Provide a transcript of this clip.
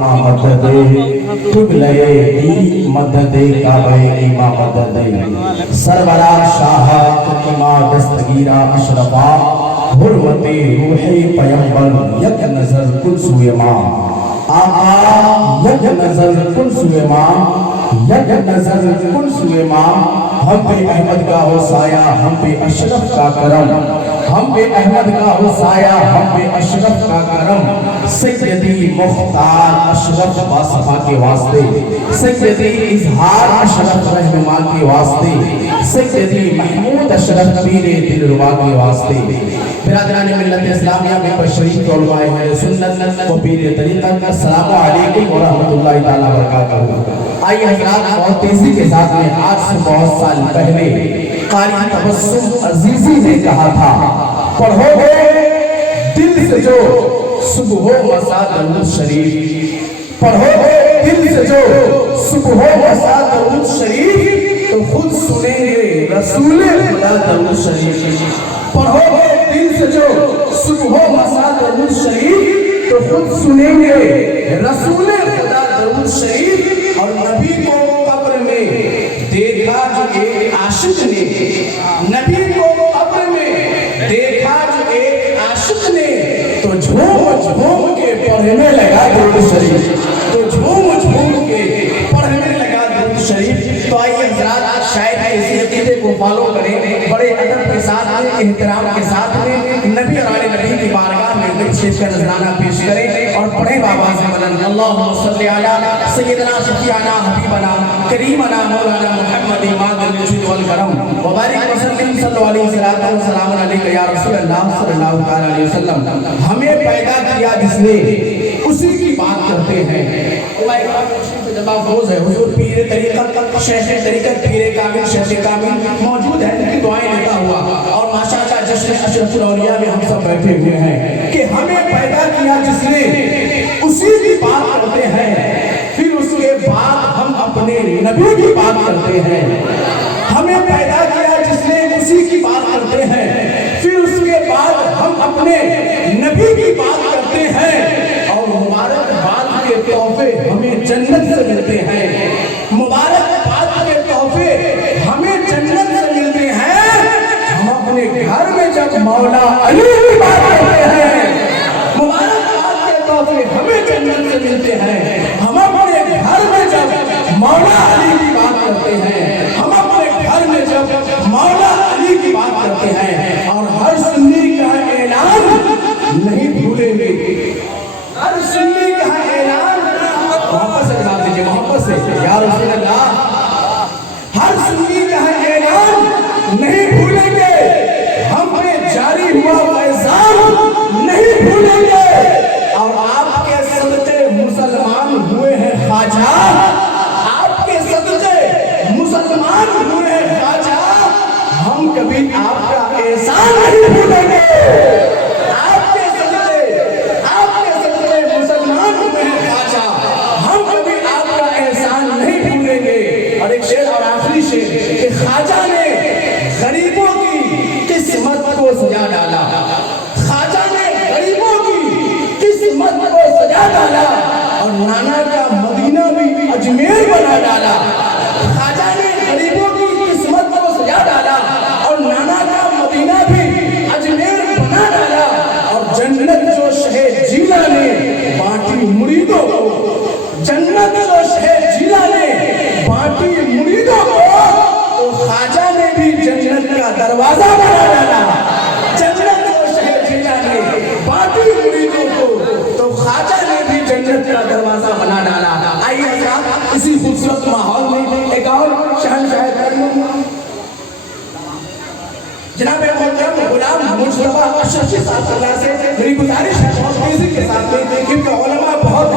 مدد قبلہ دی مدد کعبہ ایما مدد سرورہ شاہت امام دستگیرہ اشرفا حرمت روح پیمبر یک نظر کل سوئے ماں آقا یک نظر کل سوئے ماں یک نظر کل سوئے ماں ہم پہ احمد کا ہو سایہ ہم پہ اشرف کا کرم ہم پہ احمد کا ہو سایہ ہم پہ اشرف کا کرم سیدی مختار اشرف باصفا کے واسطے سیدی اظہار اشرف رہنما کے واسطے سیدی محمود اشرف پیر دلربا کے واسطے برادران ملت اسلامیہ میں بشریف علماء اہل سنت و پیر طریقت السلام علیکم ورحمۃ اللہ تعالی وبرکاتہ۔ آئیے حضرات بہت تیزی کے ساتھ میں آج سے بہت سال پہلے قاری تبسم عزیزی نے کہا تھا پڑھو گے دل سے جو صبح و مساء درود شریف پڑھو گے دل سے جو صبح و مساء درود شریف تو خود سنیں گے رسول خدا درود شریف پڑھو گے دل سے جو صبح و مساء درود شریف تو خود سنیں گے رسول خدا درود شریف اور نبی کو قبر میں دیکھا جو ایک عاشق نے نبی کو قبر میں دیکھا جو ایک عاشق نے تو جھوم جھوم کے پڑھنے لگا درود شریف تو جھوم جھوم کے پڑھنے لگا درود شریف۔ تو آئیے حضرات شاید اسی عقیدے کو فالو کریں بڑے ادب کے ساتھ احترام کے ساتھ میں نبی اور آل نبی کی بارگاہ میں درود کا نذرانہ پیش کریں اور پڑھیں بابا سے بلند اللہم صلی علی سیدنا شفیعنا حبیبنا کریمنا مولانا محمد ماذ الوجود والکرم وبارک وسلم صلی اللہ علیہ وسلم علیکہ یا رسول اللہ صلی اللہ علیہ وسلم۔ ہمیں پیدا کیا جس نے اسی کی بات کرتے ہیں۔ جب آپ روز ہے حضور پیر طریقت شیخ طریقت پیر کامل شیخ کامل موجود ہے ان کی دعائیں لیتا ہوا اور ماشاءاللہ جشن اشرف الاولیاء میں ہم سب بیٹھے ہوئے ہیں کہ ہمیں پیدا کیا جس نے اسی کی بات کرتے ہیں پھر اس کے بعد ہم اپنے نبی کی بات کرتے ہیں۔ ہمیں پیدا کیا جس نے اسی کی بات کرتے ہیں پھر اس کے بعد ہم اپنے نبی کی بات کرتے ہیں اور مبارک باد کے تحفے ہمیں جنت سے ملتے ہیں۔ مبارک باد کے تحفے ہمیں جنت سے ملتے ہیں۔ ہم اپنے گھر میں جب مولا علی کی بات کرتے ہیں مبارک باد کے تحفے ہمیں جنت سے ملتے ہیں۔ ہم اپنے گھر میں جب مولا علی کی بات کرتے ہیں ہم اپنے گھر میں جب مولا علی کی بات کرتے ہیں اور ہر سنی کا اعلان نہیں بھولیں گے۔ ہر سنی کا اعلان محبت سے بتا دیجئے محبت سے یا رسول اللہ ہر سنی کا اعلان نہیں بھولیں گے۔ ہم پہ جاری ہوا فیضان نہیں بھولیں گے اور آپ کے صدقے مسلمان ہوئے ہیں خواجہ آپ کے صدقے مسلمان ہوئے ہیں خواجہ ہم کبھی آپ کا احسان نہیں بھولیں گے۔ آپ کے صدقے مسلمان ہوئے ہیں خواجہ ہم کبھی آپ کا احسان نہیں بھولیں گے۔ اور ایک شعر اور آخری شعر کہ خواجہ نے غریبوں کی قسمت کو سجا ڈالا خواجہ نے غریبوں کی قسمت کو سجا ڈالا اور نانا کا مدینہ بھی اجمیر بنا ڈالا۔ خواجہ نے غریبوں کی قسمت کو سجا ڈالا اور نانا کا مدینہ بھی اجمیر بنا ڈالا اور جنت جو شہ جیلا نے بانٹی مریدوں کو جنت جو شہ جیلا نے بانٹی مریدوں کو تو خواجہ نے بھی جنت کا دروازہ بنا ڈالا۔ جنت جو شہ جیلا نے بانٹی مریدوں کو تو خواجہ نے بھی جنت کا دروازہ بنا ڈالا۔ آئیے حضرات اسی خوبصورت ماحول میں ایک اور شہنشاہ کریم جناب محترم غلام مجتبیٰ اشرف صاحب سے میری گزارش ہے بہت تیزی کے ساتھ میں کیونکہ علماء بہت